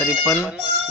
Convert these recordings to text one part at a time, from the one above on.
53,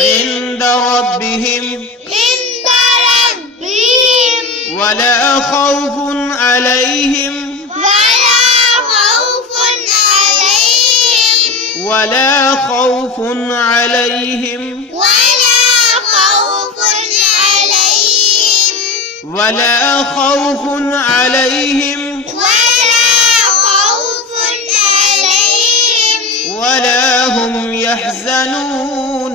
عند ربهم ولا خوف عليهم ولا خوف عليهم ولا هم يحزنون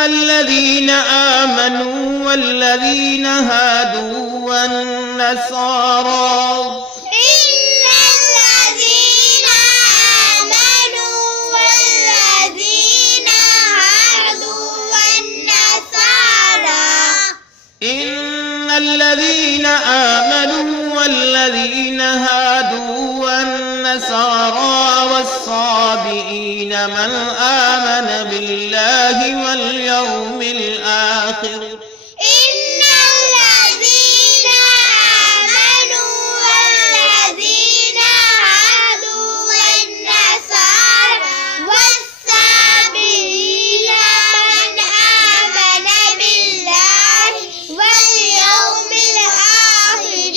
الذين آمنوا والذين هادوا والنصارى، إن الذين آمنوا والذين هادوا والنصارى، إن الذين آمنوا والذين هادوا والنصارى والصابئين من آمن بالله واليوم الآخر، إن الذين آمنوا والذين هادوا والنصارى والصابئين من آمن بالله واليوم الآخر।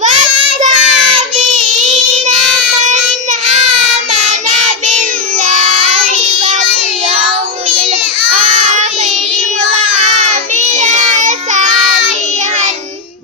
والصابئين من آمن بالله واليوم الآخر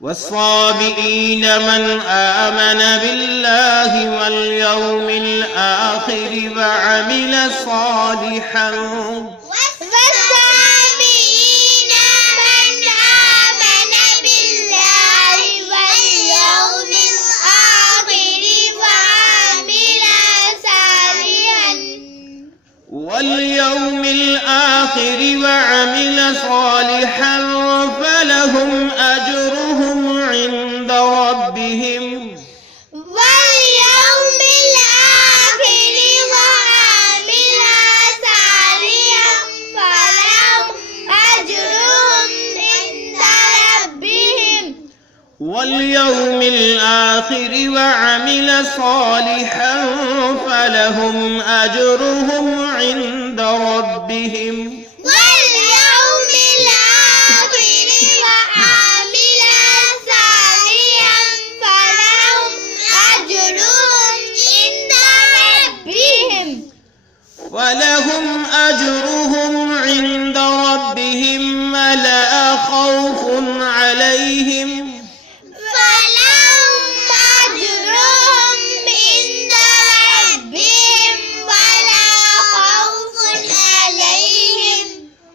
والصابئين من آمن بالله واليوم الآخر وعمل صالحا، والصابئين من آمن بالله واليوم الآخر وعمل صالحا، واليوم الآخر وعمل صالحا فلهم أجرهم عند ربهم، واليوم الآخر وعمل صالحا فلهم أجرهم عند ربهم، واليوم الآخر وعمل صالحا فلهم أجرهم عند ربهم، واليوم الآخر وعمل صالحا فلهم أجرهم عند ربهم، ولهم أجرهم عند ربهم ولا خوف عليهم، فلهم أجرهم عند ربهم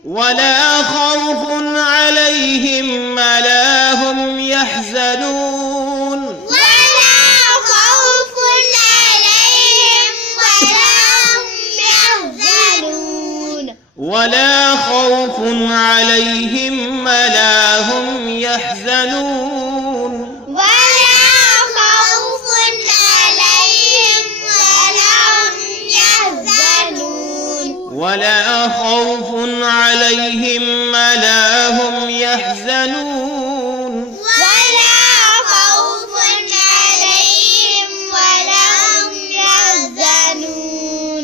ولا خوف عليهم ولا هم يحزنون، ولا خوف عليهم ولا هم يحزنون، ولا خوف عليهم ولا هم يحزنون، ولا خوف عليهم ولا هم يحزنون، ولا خوف عليهم ولا هم يحزنون، ولا خوف عليهم ولا هم يحزنون।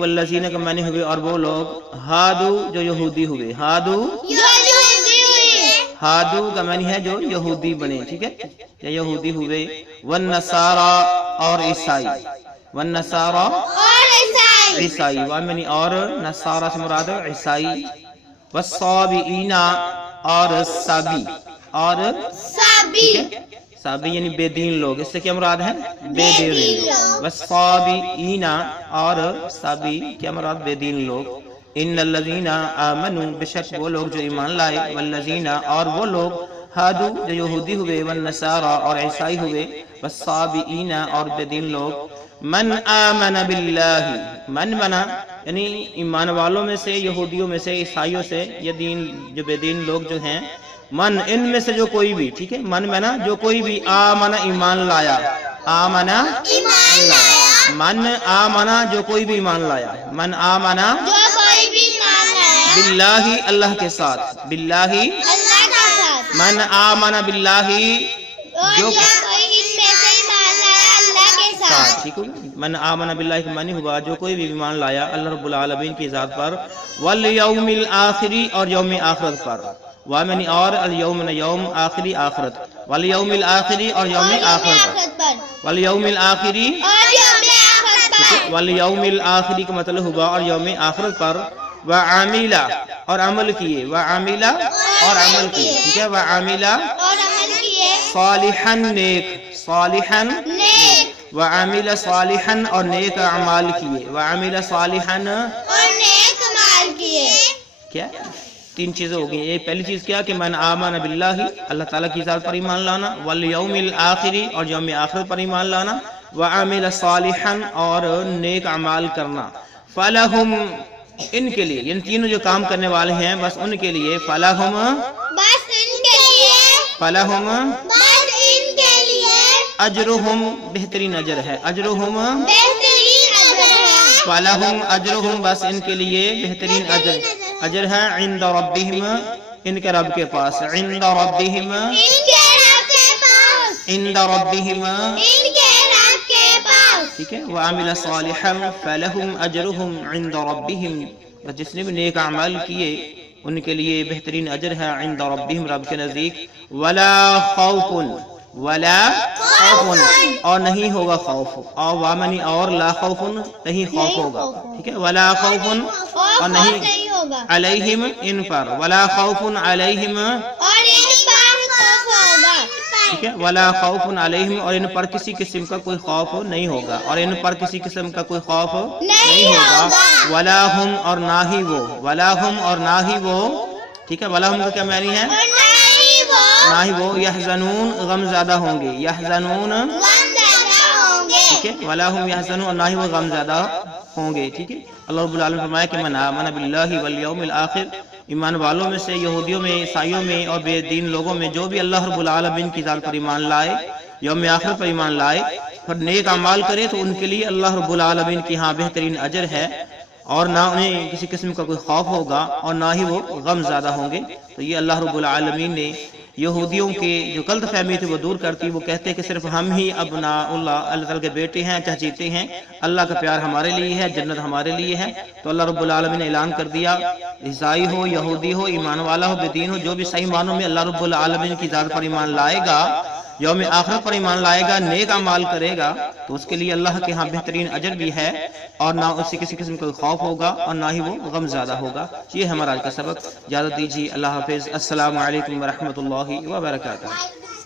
والذین کا معنی ہوئے اور وہ لوگ ہادو جو یہودی ہوئے. ہادو ہادو کا معنی ہے جو یہودی بنے. ٹھیک ہے, یا یہودی ہوئے. والنصارى اور عیسائی. والنصارى عیسائی. وامنی اور نصارى سے مراد ہے عیسائی. والصابئین اور سابی. اور ٹھیک ہے, سابی یعنی بے دین لوگ. اس سے کیا مراد ہے؟ بے دین لوگ. والصابئین اور سابی کیا مراد؟ بے دین لوگ. ان الذین آمنوا بشک وہ لوگ جو ایمان لائے. والذین اور وہ لوگ ہادو جو یہودی ہوئے. والنصارى اور عیسائی ہوئے. والصابئین اور بے دین لوگ. من آمن باللہ. من بنا یعنی ایمان والوں میں سے, یہودیوں میں سے, عیسائیوں سے, یہ دین جو بے دین لوگ جو ہیں. من ان میں سے جو کوئی بھی. ٹھیک ہے, من بنا جو کوئی بھی. آمنا ایمان لایا. آمنا من آمنا جو کوئی بھی ایمان لایا. من آمنا باللہ اللہ کے ساتھ. باللہ من آمن باللہ جو ٹھیک ہے. من آمن باللہ کا معنی ہوا جو کوئی بھی ایمان لایا اللہ رب العالمین کی ذات پر. والیوم الآخری اور یوم آخرت پر. وامنی اور الیوم یوم آخری آخرت. والیوم الآخری اور یوم آخرت پر. والیوم الآخری والیوم الآخری کا مطلب ہوا اور یوم آخرت پر. وعاملہ اور عمل کیے. وعاملہ اور عمل کیے. ٹھیک ہے, وعاملہ صالحا نیک. صالحا وعامل صالحا اور نیک اعمال کیے. وعامل صالحا کیا تین چیزیں ہو گئی. یہ پہلی چیز کیا کہ من آمن باللہ اللہ تعالیٰ کی ذات پر ایمان لانا. والیوم الآخری اور یوم آخرت پر ایمان لانا. وعامل صالحا اور نیک اعمال کرنا. فلہم ان کے لیے, ان تینوں جو کام کرنے والے ہیں بس ان کے لیے. فلہم فلہم اجرہم بہترین اجر ہے. اجرہم فلہم اجرہم بس ان کے لیے بہترین اجر ہے. عند ربہم ان کے رب کے پاس. عند ربہم عند ربہم ٹھیک ہے. وعمل صالحا فلہم اجرہم عند ربہم جس نے بھی نیک اعمال کیے ان کے لیے بہترین اجر ہے عند ربہم رب کے نزدیک. ولا خوف ولا خوف اور نہیں ہوگا خوف. اور وامنی اور لا خوف نہیں خوف ہوگا. ٹھیک ہے, ولا خوف اور نہیں علیہم ان پر. ولا خوف علیہم ٹھیک ہے. ولا خوف علیہم اور ان پر کسی قسم کا کوئی خوف نہیں ہوگا. اور ان پر کسی قسم کا کوئی خوف نہیں ہوگا. ولا ہم اور نہ ہی وہ. ولا ہم اور نہ ہی وہ. ٹھیک ہے, ولا ہم کا کیا معنی ہے؟ نہ ہی وہ. یحزنون غم زیادہ ہوں گے. یحزنون ٹھیک ہے. ولا ہم یحزنون اور نہ ہی وہ غم زیادہ ہوں گے. ٹھیک ہے. اللہ رب العالمین فرمایا کہ من آمن باللہ والیوم الآخر ایمان والوں میں سے, یہودیوں میں, عیسائیوں میں اور بے دین لوگوں میں جو بھی اللہ رب العالمین کی ذات پر ایمان لائے, یوم آخر پر ایمان لائے اور نیک اعمال کرے تو ان کے لیے اللہ رب العالمین کی ہاں بہترین اجر ہے. اور نہ انہیں کسی قسم کا کوئی خوف ہوگا اور نہ ہی وہ غم زیادہ ہوں گے. تو یہ اللہ رب العالمین نے یہودیوں کے جو غلط فہمی تھی وہ دور کرتی. وہ کہتے ہیں کہ صرف ہم ہی ابناء اللہ تعالیٰ کے بیٹے ہیں, چہچیتے ہیں. اللہ کا پیار ہمارے لیے ہے, جنت ہمارے لیے ہے. تو اللہ رب العالمین نے اعلان کر دیا عیسائی ہو, یہودی ہو, ایمان والا ہو, بے دین ہو, جو بھی صحیح معنوں میں اللہ رب العالمین کی ذات پر ایمان لائے گا, یوم آخرت پر ایمان لائے گا, نیک اعمال کرے گا تو اس کے لیے اللہ کے ہاں بہترین اجر بھی ہے اور نہ اس سے کسی قسم کا خوف ہوگا اور نہ ہی وہ غم زیادہ ہوگا. یہ ہے ہمارا آج کا سبق. اجازت دیجیے. اللہ حافظ. السلام علیکم ورحمۃ اللہ وبرکاتہ.